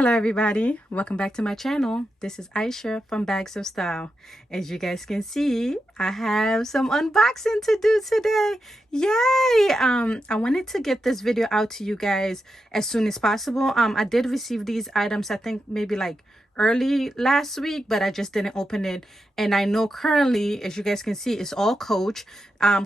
Hello everybody, welcome back to my channel. This is Aisha from Bags of Style. As you guys can see, I have some unboxing to do today. Yay! I wanted to get this video out to you guys as soon as possible. I did receive these items, I think maybe like early last week, but I just didn't open it. And I know currently, as you guys can see, it's all Coach.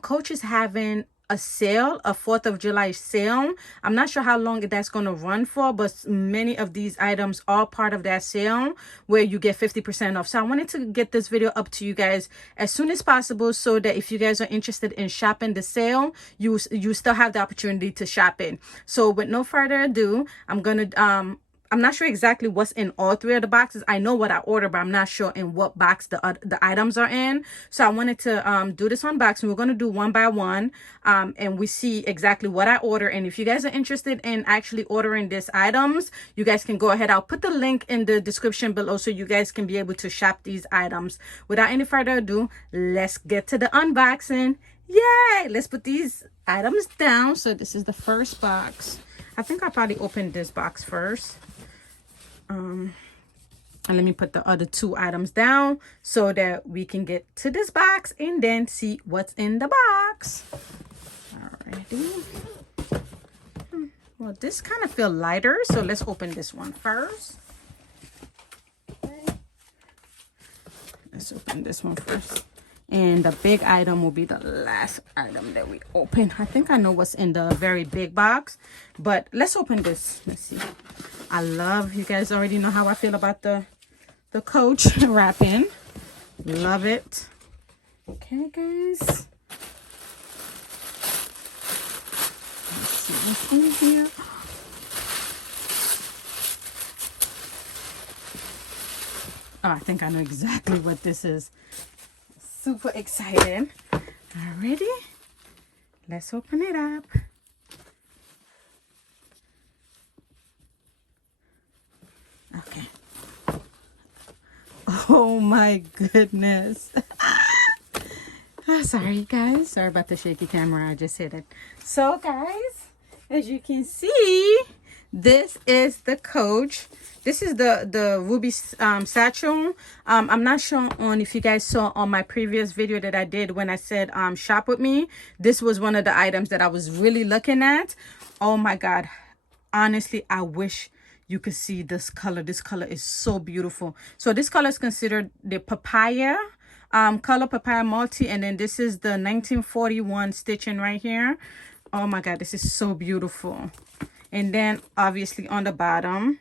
Coach is having a sale, a 4th of July sale. I'm not sure how long that's going to run for, but many of these items are part of that sale where you get 50% off. So I wanted to get this video up to you guys as soon as possible so that if you guys are interested in shopping the sale, you still have the opportunity to shop it. So with no further ado, I'm not sure exactly what's in all three of the boxes. I know what I ordered, but I'm not sure in what box the items are in. So I wanted to do this unboxing. We're going to do one by one, and we see exactly what I order. And if you guys are interested in actually ordering these items, you guys can go ahead. I'll put the link in the description below so you guys can be able to shop these items. Without any further ado, let's get to the unboxing. Yay! Let's put these items down. So this is the first box. I think I probably opened this box first. And let me put the other two items down so that we can get to this box and then see what's in the box. Alrighty. Well, this kind of feel lighter, so let's open this one first. Okay. Let's open this one first. And the big item will be the last item that we open. I think I know what's in the very big box, but let's open this. Let's see. I love, you guys already know how I feel about the Coach wrapping. Love it. Okay, guys. Let's see what's in here. Oh, I think I know exactly what this is. Super excited. Already? Let's open it up. Okay. Oh my goodness. Oh, sorry guys. Sorry about the shaky camera. I just hit it. So guys, as you can see, this is the Coach. This is the ruby satchel. I'm not sure on if you guys saw on my previous video that I did when I said shop with me. This was one of the items that I was really looking at. Oh my god. Honestly, I wish you could see this color. This color is so beautiful. So this color is considered the papaya color, papaya multi, and then this is the 1941 stitching right here. Oh my god, this is so beautiful. And then obviously on the bottom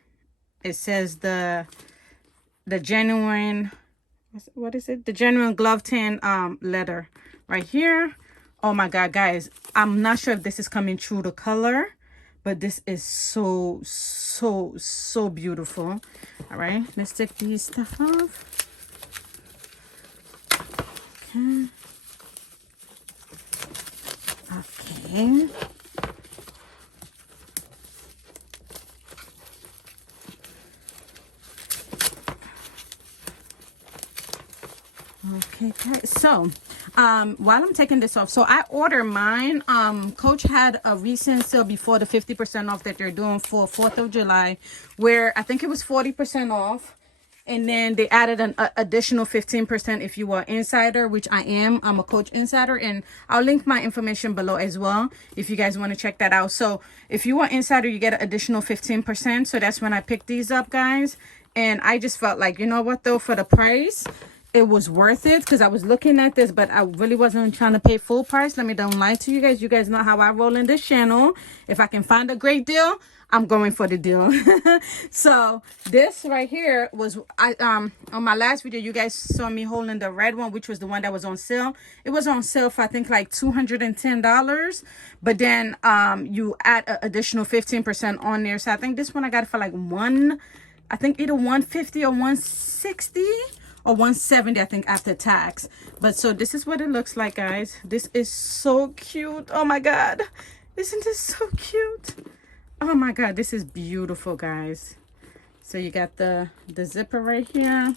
it says the genuine, what is it, the genuine glove tan leather right here. Oh my god, guys, I'm not sure if this is coming through the color, but this is so beautiful. All right, let's take these stuff off. Okay. Okay, guys, so while I'm taking this off, so I ordered mine. Coach had a recent sale before the 50% off that they're doing for 4th of July, where I think it was 40% off, and then they added an additional 15% if you are insider, which I am. I'm a Coach insider, and I'll link my information below as well if you guys want to check that out. So if you are insider, you get an additional 15%. So that's when I picked these up, guys, and I just felt like, you know what, though, for the price, it was worth it, because I was looking at this, but I really wasn't trying to pay full price. Let me don't lie to you guys. You guys know how I roll in this channel. If I can find a great deal, I'm going for the deal. So this right here was, on my last video, you guys saw me holding the red one, which was the one that was on sale. It was on sale for I think like $210, but then you add an additional 15% on there. So I think this one I got it for like I think either 150 or 160 or 170, I think, after tax. But so this is what it looks like, guys. This is so cute. Oh my god, isn't this so cute? Oh my god, this is beautiful, guys. So you got the zipper right here,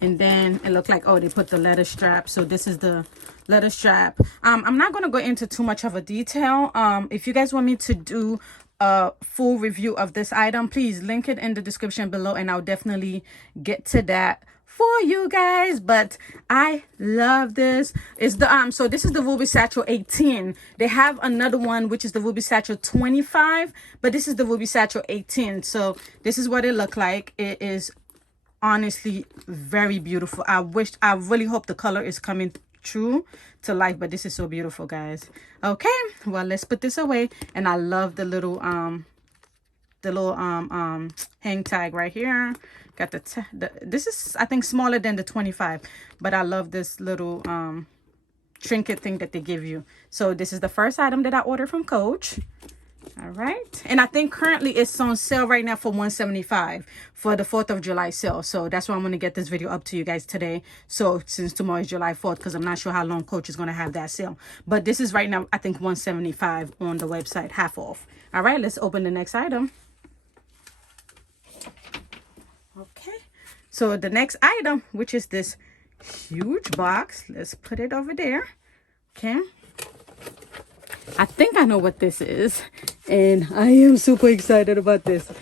and then it looked like, oh, they put the leather strap. So this is the leather strap. I'm not going to go into too much of a detail. If you guys want me to do a full review of this item, please link it in the description below, and I'll definitely get to that for you guys. But I love this. It's the so this is the Ruby Satchel 18. They have another one which is the Ruby Satchel 25, but this is the Ruby Satchel 18. So this is what it looked like. It is honestly very beautiful. I really hope the color is coming true to life, but this is so beautiful, guys. Okay, well, let's put this away. And I love the little hang tag right here. Got this is, I think, smaller than the 25, but I love this little trinket thing that they give you. So this is the first item that I ordered from Coach. All right, and I think currently it's on sale right now for $175 for the 4th of July sale. So that's why I'm going to get this video up to you guys today. So since tomorrow is July 4th, because I'm not sure how long Coach is going to have that sale, but this is right now, I think, $175 on the website, half off. All right, let's open the next item. Okay, so the next item, which is this huge box, let's put it over there. Okay, I think I know what this is, and I am super excited about this. Okay.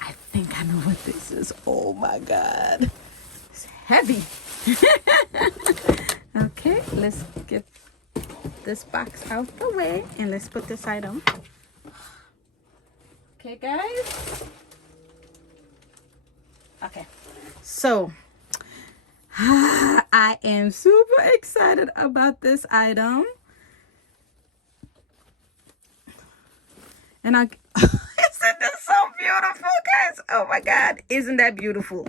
I think I know what this is. Oh my God. It's heavy. Okay, let's get this box out the way, and let's put this item. Okay, guys. Okay, so I am super excited about this item. And isn't this so beautiful, guys? Oh my God, isn't that beautiful?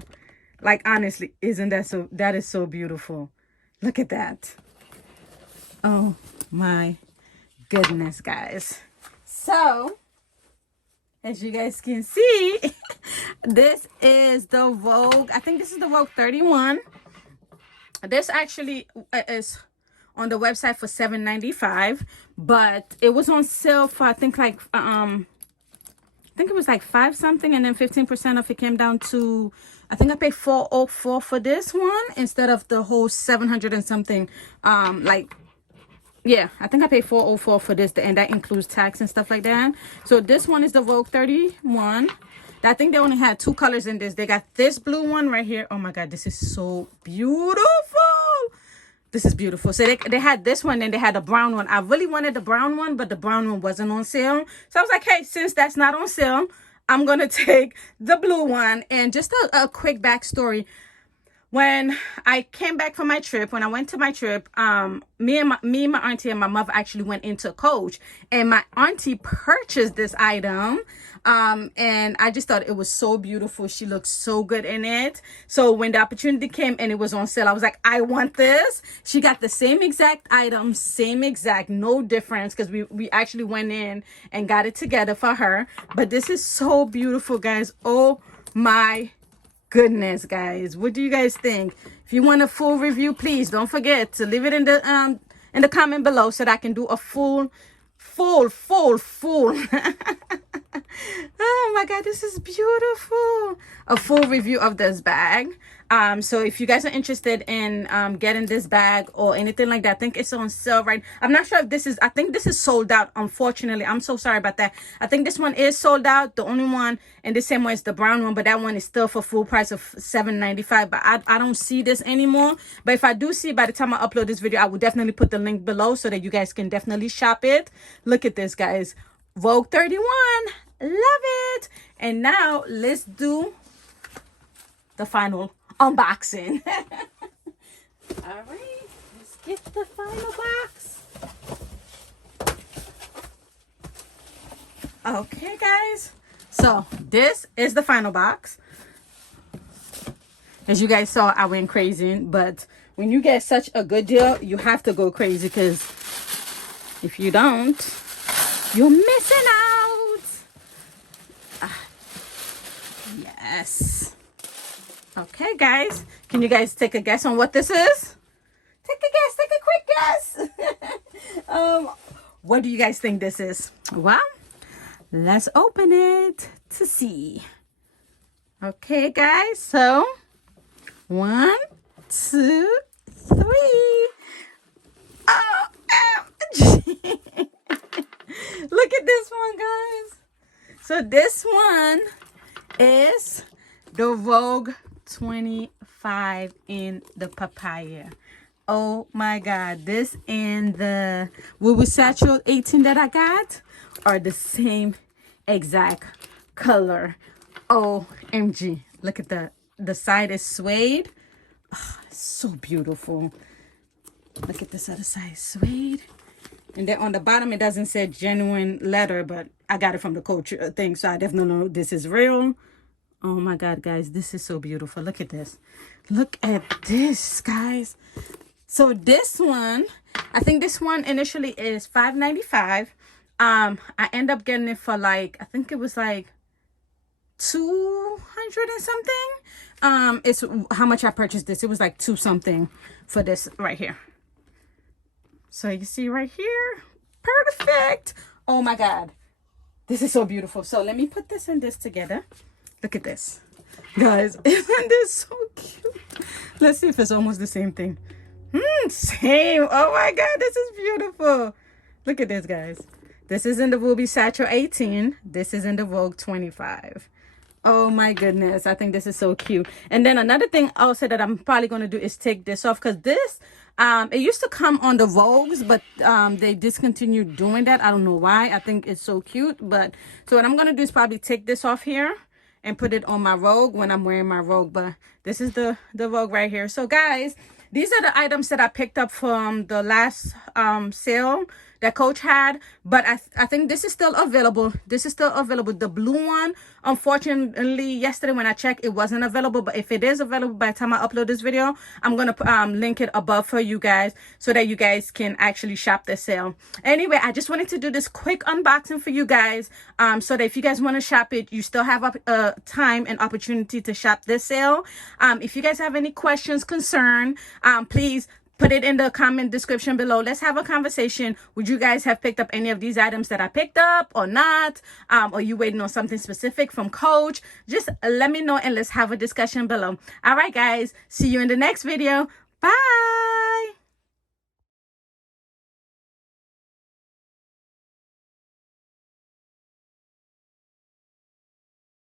Like, honestly, that is so beautiful. Look at that. Oh my goodness, guys. So, as you guys can see, this is the Vogue. I think this is the Vogue 31. This actually is on the website for $7.95, but it was on sale for, I think, like I think it was like 5 something, and then 15% of it came down to, I think I paid $404 for this one instead of the whole 700 and something. Yeah, I think I paid $404 for this, and that includes tax and stuff like that. So this one is the Vogue 31. I think they only had 2 colors in this. They got this blue one right here. Oh my God, this is so beautiful. This is beautiful. So they had this one, and they had a brown one. I really wanted the brown one, but the brown one wasn't on sale. So I was like, hey, since that's not on sale, I'm going to take the blue one. And just a quick backstory. When I came back from my trip, when I went to my trip, me and my auntie and my mother actually went into Coach, and my auntie purchased this item. And I just thought it was so beautiful. She looked so good in it. So when the opportunity came and it was on sale, I was like, I want this. She got the same exact item, same exact, no difference, because we actually went in and got it together for her. But this is so beautiful, guys. Oh my goodness, guys. What do you guys think? If you want a full review, please don't forget to leave it in the comment below so that I can do a full oh my God, this is beautiful. A full review of this bag. So if you guys are interested in getting this bag or anything like that, I think it's on sale, right? I'm not sure if this is, I think this is sold out, unfortunately. I'm so sorry about that. I think this one is sold out. The only one in the same way is the brown one, but that one is still for full price of $7.95. But I don't see this anymore. But if I do see, by the time I upload this video, I will definitely put the link below so that you guys can definitely shop it. Look at this, guys. Vogue 31. Love it. And now let's do the final unboxing. All right, let's get the final box. Okay, guys, so this is the final box. As you guys saw, I went crazy, but when you get such a good deal, you have to go crazy, because if you don't, you're missing out. Yes. Okay, guys, can you guys take a guess on what this is? Take a quick guess. What do you guys think this is? Well, let's open it to see. Okay, guys, so 1, 2, 3. Look at this one, guys. So this one is the Vogue 25 in the papaya. Oh my God, this and the Satchel 18 that I got are the same exact color. OMG. Look at the side is suede. Oh, so beautiful. Look at this other side, suede. And then on the bottom, it doesn't say genuine leather, but I got it from the Coach thing, so I definitely know this is real. Oh my God, guys, this is so beautiful. Look at this. Look at this, guys. So this one, I think this one initially is $5.95. I end up getting it for like, I think it was like 200 and something. It's how much I purchased this. It was like 2 something for this right here. So you see right here, perfect. Oh my God, this is so beautiful. So let me put this and this together. Look at this, guys. Isn't this so cute? Let's see if it's almost the same thing. Same. Oh my God, this is beautiful. Look at this, guys. This is in the Vogue Satchel 18. This is in the Vogue 25. Oh my goodness, I think this is so cute. And then another thing also that I'm probably going to do is take this off, because this it used to come on the Vogues, but they discontinued doing that. I don't know why. I think it's so cute. But so what I'm going to do is probably take this off here and put it on my Vogue when I'm wearing my Vogue. But this is the Vogue right here. So guys, these are the items that I picked up from the last sale that Coach had, but I think this is still available. This is still available. The blue one, unfortunately, yesterday when I checked, it wasn't available. But if it is available by the time I upload this video, I'm gonna link it above for you guys so that you guys can actually shop the sale. Anyway, I just wanted to do this quick unboxing for you guys, so that if you guys want to shop it, you still have time and opportunity to shop this sale. If you guys have any questions, concern, please put it in the comment description below. Let's have a conversation. Would you guys have picked up any of these items that I picked up or not? Or you waiting on something specific from Coach? Just let me know and let's have a discussion below. All right, guys. See you in the next video. Bye.